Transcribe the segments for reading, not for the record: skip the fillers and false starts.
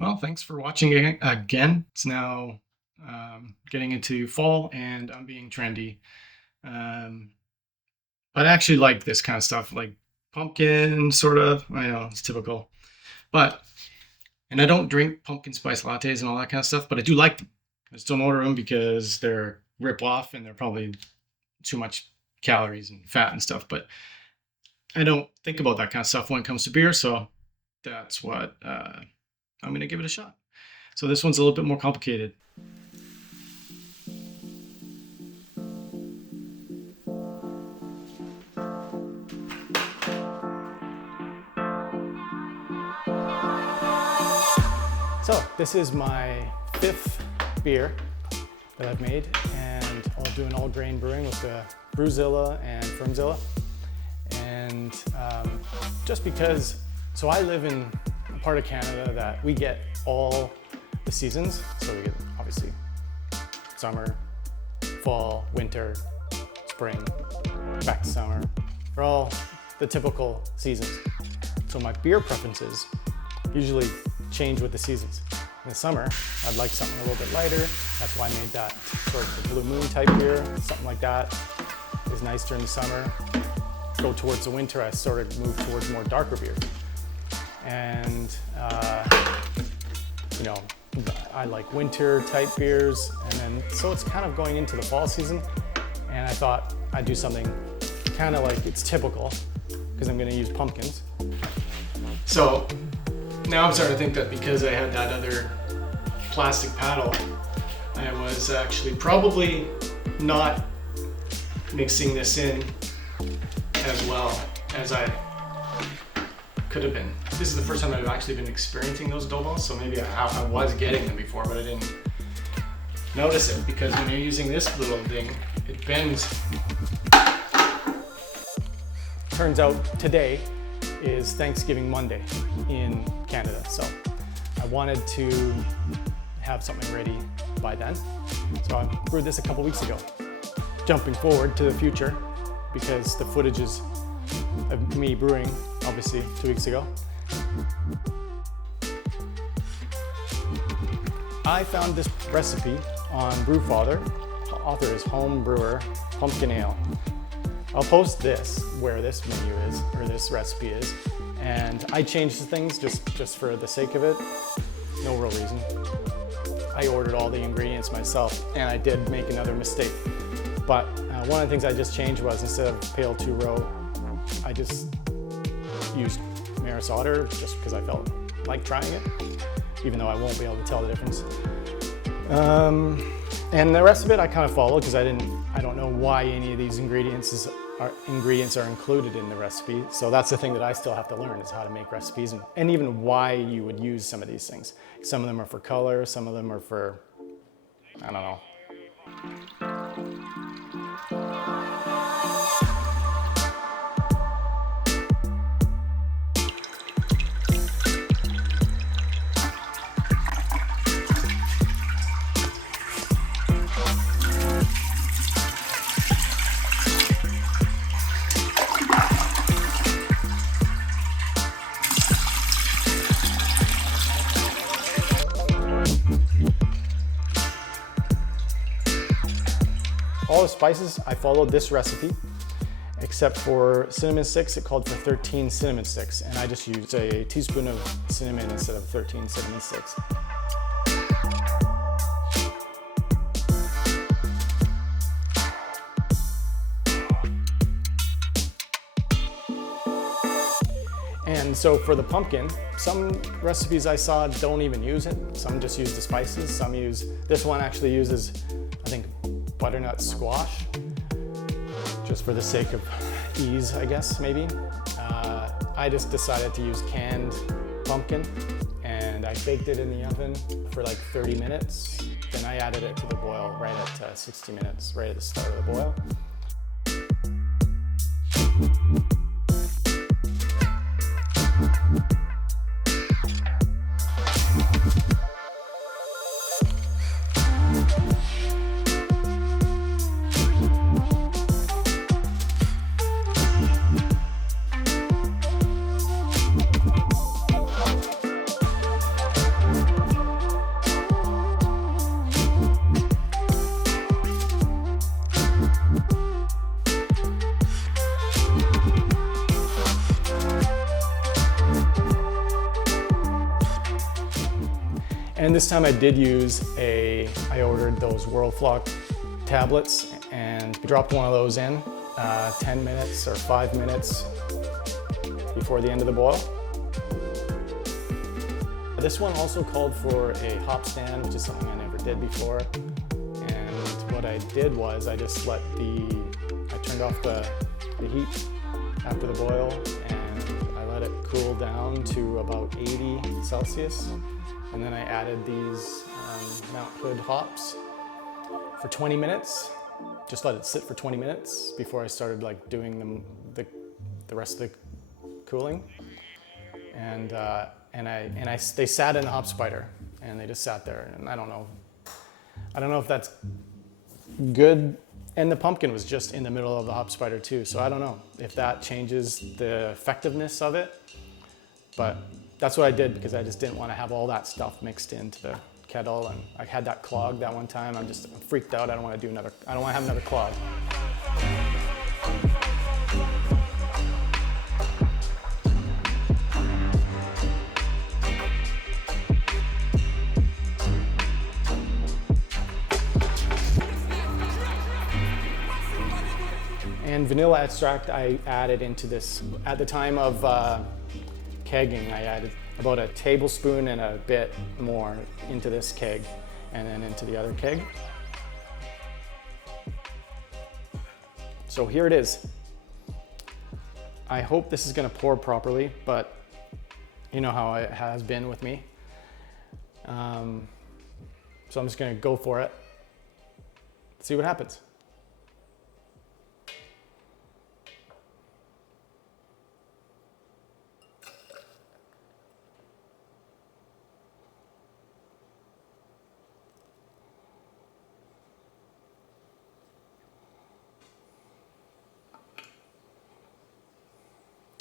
Well, thanks for watching again. It's now getting into fall and I'm being trendy. Um, but I actually like this kind of stuff, like pumpkin, sort of. I know it's typical. But, and I don't drink pumpkin spice lattes and all that kind of stuff, but I do like them. I just don't order them because they're rip off and they're probably too much calories and fat and stuff. But I don't think about that kind of stuff when it comes to beer. So that's what I'm going to give it a shot. So this one's a little bit more complicated. So this is my 5th beer that I've made, and I'll do an all grain brewing with the Brewzilla and Fermzilla. And just because, so I live in a part of Canada that we get all the seasons. So we get obviously summer, fall, winter, spring, back to summer. They're all the typical seasons. So my beer preferences usually change with the seasons. In the summer, I'd like something a little bit lighter. That's why I made that sort of the Blue Moon type beer. Something like that is nice during the summer. Go towards the winter, I sort of move towards more darker beer. And, you know, I like winter type beers. And then, so it's kind of going into the fall season. And I thought I'd do something kind of like it's typical because I'm gonna use pumpkins. So now I'm starting to think that because I had that other plastic paddle, I was actually probably not mixing this in as well as I could have been. This is the first time I've actually been experiencing those dough balls, so maybe I was getting them before, but I didn't notice it because when you're using this little thing, it bends. Turns out today is Thanksgiving Monday in Canada, so I wanted to have something ready by then. So I brewed this a couple weeks ago. Jumping forward to the future, because the footage is of me brewing, obviously, 2 weeks ago. I found this recipe on Brewfather. The author is Homebrewer Pumpkin Ale. I'll post this, where this menu is, or this recipe is, and I changed things just for the sake of it. No real reason. I ordered all the ingredients myself, and I did make another mistake. But one of the things I just changed was instead of pale 2-row, I just used Maris Otter just because I felt like trying it, even though I won't be able to tell the difference. And the rest of it I kind of followed because I don't know why any of these ingredients are included in the recipe. So that's the thing that I still have to learn, is how to make recipes and even why you would use some of these things. Some of them are for color, some of them are for, I don't know. All the spices, I followed this recipe, except for cinnamon sticks, it called for 13 cinnamon sticks, and I just used a teaspoon of cinnamon instead of 13 cinnamon sticks. And so for the pumpkin, some recipes I saw don't even use it. Some just use the spices, some use, this one actually uses, I think, butternut squash, just for the sake of ease, I guess, maybe. I just decided to use canned pumpkin, and I baked it in the oven for like 30 minutes. Then I added it to the boil right at 60 minutes, right at the start of the boil. And this time I did use I ordered those Whirlflock tablets and dropped one of those in 10 minutes or 5 minutes before the end of the boil. This one also called for a hop stand, which is something I never did before. And what I did was I just I turned off the heat after the boil and I let it cool down to about 80 Celsius. And then I added these Mount Hood hops for 20 minutes. Just let it sit for 20 minutes before I started like doing the rest of the cooling. And they sat in the hop spider and they just sat there, and I don't know if that's good. And the pumpkin was just in the middle of the hop spider too, so I don't know if that changes the effectiveness of it. But that's what I did because I just didn't want to have all that stuff mixed into the kettle, and I had that clog that one time. I'm freaked out. I don't want to have another clog. And vanilla extract I added into this. At the time of kegging, I added about a tablespoon and a bit more into this keg and then into the other keg. So here it is. I hope this is gonna pour properly, but you know how it has been with me. So I'm just gonna go for it, see what happens.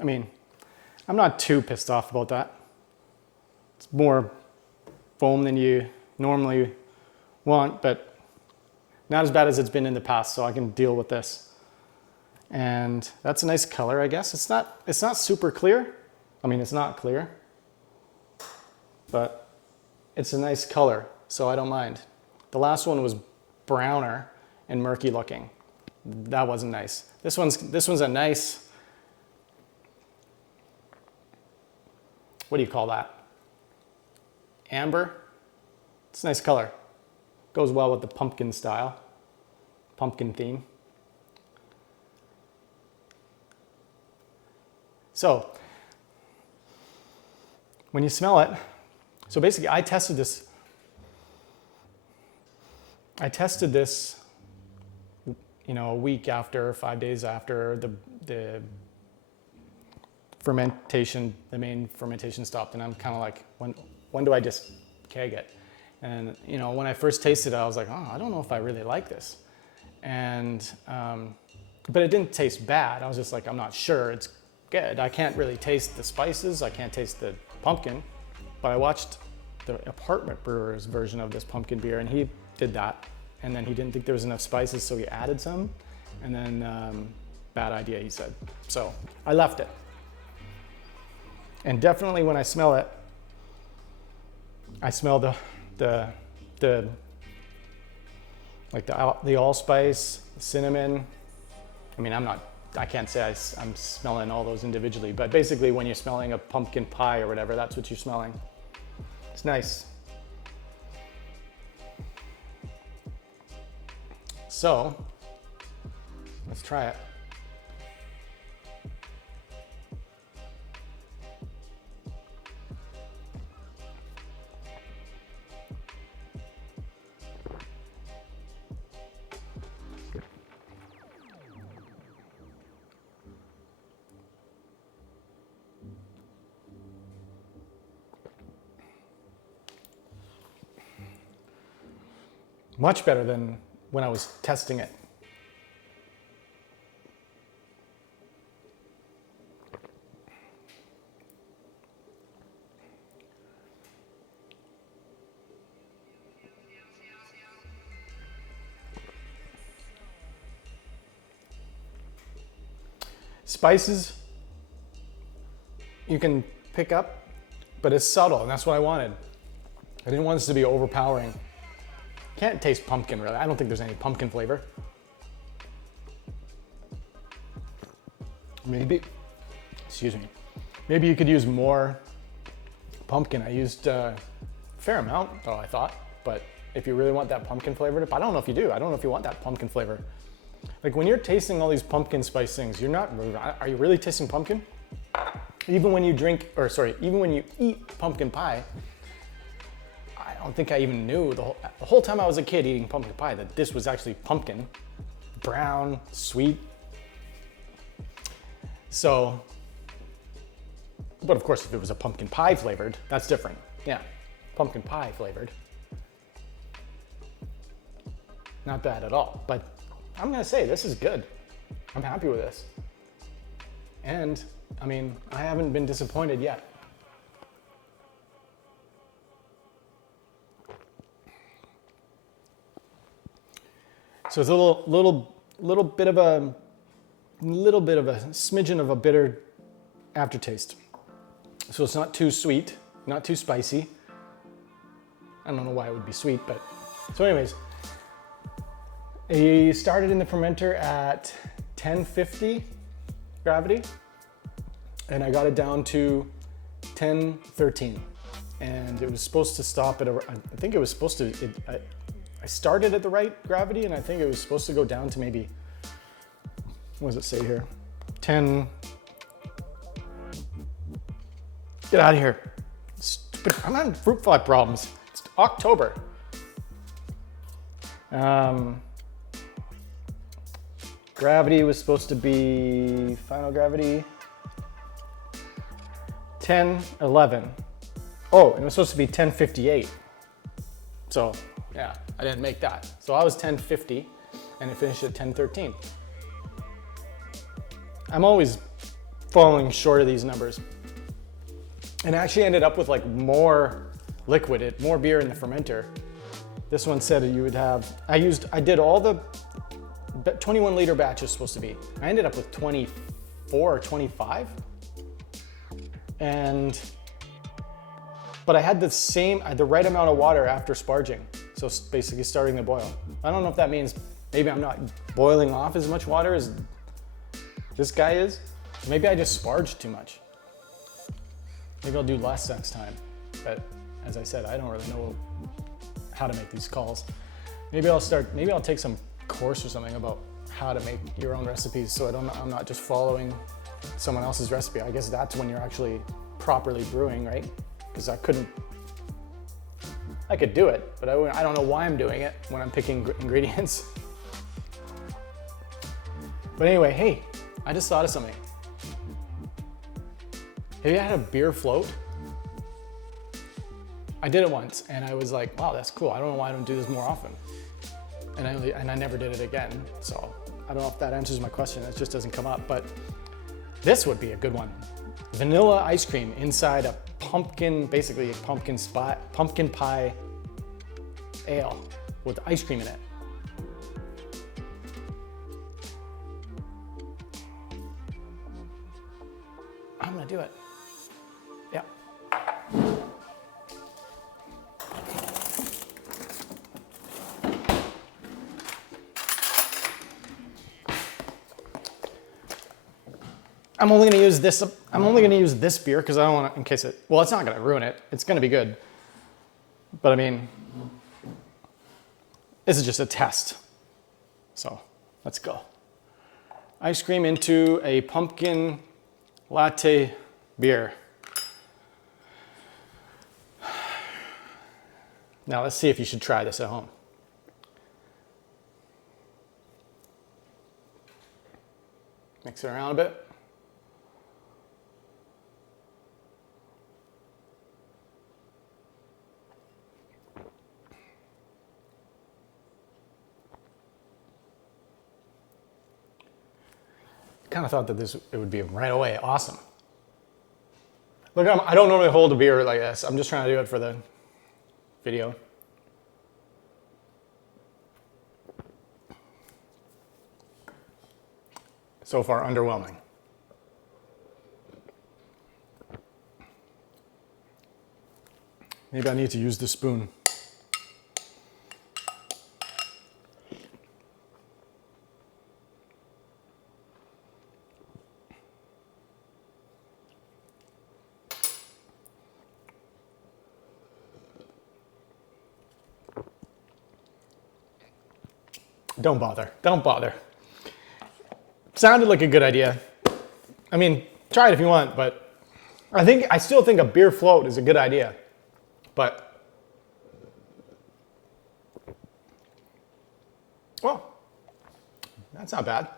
I mean, I'm not too pissed off about that. It's more foam than you normally want, but not as bad as it's been in the past, so I can deal with this. And that's a nice color, I guess. It's not super clear. I mean, it's not clear, but it's a nice color, so I don't mind. The last one was browner and murky looking. That wasn't nice. This one's a nice, what do you call that? Amber? It's a nice color. Goes well with the pumpkin style, pumpkin theme. So, when you smell it, so basically I tested this, a week after, 5 days after the fermentation, the main fermentation stopped, and I'm kind of like, when do I just keg it? And when I first tasted it, I was like, oh, I don't know if I really like this. And but it didn't taste bad. I was just like, I'm not sure it's good. I can't really taste the spices. I can't taste the pumpkin. But I watched the apartment brewer's version of this pumpkin beer, and he did that. And then he didn't think there was enough spices, so he added some. And then bad idea, he said. So I left it. And definitely when I smell it, I smell the allspice, cinnamon. I mean, I can't say I'm smelling all those individually, but basically when you're smelling a pumpkin pie or whatever, that's what you're smelling. It's nice. So, let's try it. Much better than when I was testing it. Spices you can pick up, but it's subtle, and that's what I wanted. I didn't want this to be overpowering. Can't taste pumpkin really. I don't think there's any pumpkin flavor. Maybe, excuse me, maybe you could use more pumpkin. I used a fair amount, though, I thought, but if you really want that pumpkin flavor, I don't know if you do. I don't know if you want that pumpkin flavor. Like when you're tasting all these pumpkin spice things, are you really tasting pumpkin? Even when you even when you eat pumpkin pie, I don't think I even knew the whole time I was a kid eating pumpkin pie that this was actually pumpkin, brown, sweet. So, but of course, if it was a pumpkin pie flavored, that's different. Yeah, pumpkin pie flavored. Not bad at all, but I'm gonna say this is good. I'm happy with this. And, I mean, I haven't been disappointed yet. So it's a little bit of a smidgen of a bitter aftertaste. So it's not too sweet, not too spicy. I don't know why it would be sweet, but so anyways, I started in the fermenter at 1050 gravity, and I got it down to 1013, and it was supposed to stop at I think it was supposed to. I started at the right gravity, and I think it was supposed to go down to maybe, what does it say here? 10. Get out of here. Stupid. I'm having fruit fly problems. It's October. Gravity was supposed to be, final gravity, 1011. Oh, and it was supposed to be 1058. So, yeah, I didn't make that. So I was 1050, and it finished at 1013. I'm always falling short of these numbers. And I actually ended up with like more liquid, more beer in the fermenter. This one said you would have, I did all the 21 liter batch is supposed to be. I ended up with 24 or 25. But I had the right amount of water after sparging. So basically starting to boil. I don't know if that means maybe I'm not boiling off as much water as this guy is. Maybe I just sparged too much. Maybe I'll do less next time. But as I said, I don't really know how to make these calls. Maybe I'll take some course or something about how to make your own recipes so I'm not just following someone else's recipe. I guess that's when you're actually properly brewing, right? Because I could do it, but I don't know why I'm doing it when I'm picking ingredients. But anyway, hey, I just thought of something. Have you had a beer float? I did it once, and I was like, wow, that's cool. I don't know why I don't do this more often. And I never did it again. So I don't know if that answers my question. It just doesn't come up, but this would be a good one. Vanilla ice cream inside a basically a pumpkin pie ale with ice cream in it. I'm gonna do it. Yeah. I'm only gonna use this beer because I don't want to, in case it's not gonna ruin it. It's gonna be good. But I mean, this is just a test. So let's go. Ice cream into a pumpkin latte beer. Now let's see if you should try this at home. Mix it around a bit. Kind of thought that it would be right away awesome. Look, I don't normally hold a beer like this. I'm just trying to do it for the video. So far, underwhelming. Maybe I need to use the spoon. Don't bother. Don't bother. Sounded like a good idea. I mean, try it if you want, but I still think a beer float is a good idea. But, well, that's not bad.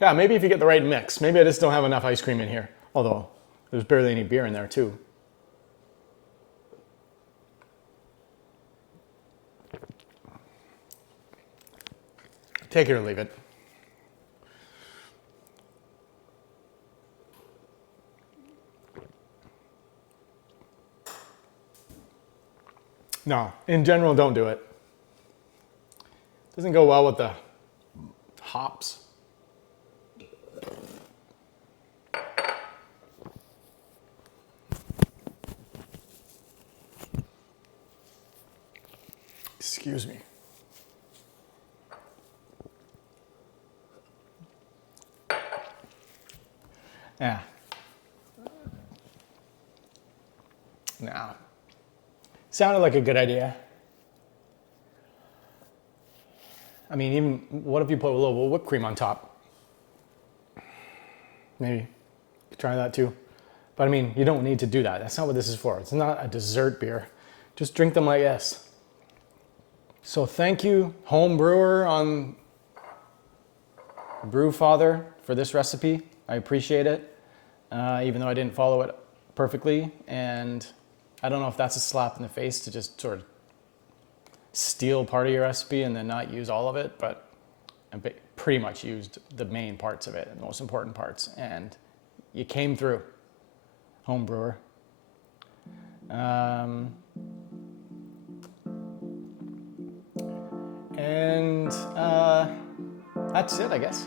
Yeah, maybe if you get the right mix. Maybe I just don't have enough ice cream in here. Although, there's barely any beer in there too. Take it or leave it. No, in general, don't do it. Doesn't go well with the hops. Excuse me. Yeah. No. Sounded like a good idea. I mean, even what if you put a little whipped cream on top? Maybe try that too. But I mean, you don't need to do that. That's not what this is for. It's not a dessert beer. Just drink them like this. So thank you, home brewer on Brewfather, for this recipe. I appreciate it, even though I didn't follow it perfectly. And I don't know if that's a slap in the face to just sort of steal part of your recipe and then not use all of it, but I pretty much used the main parts of it, the most important parts, and you came through, home brewer. And that's it, I guess.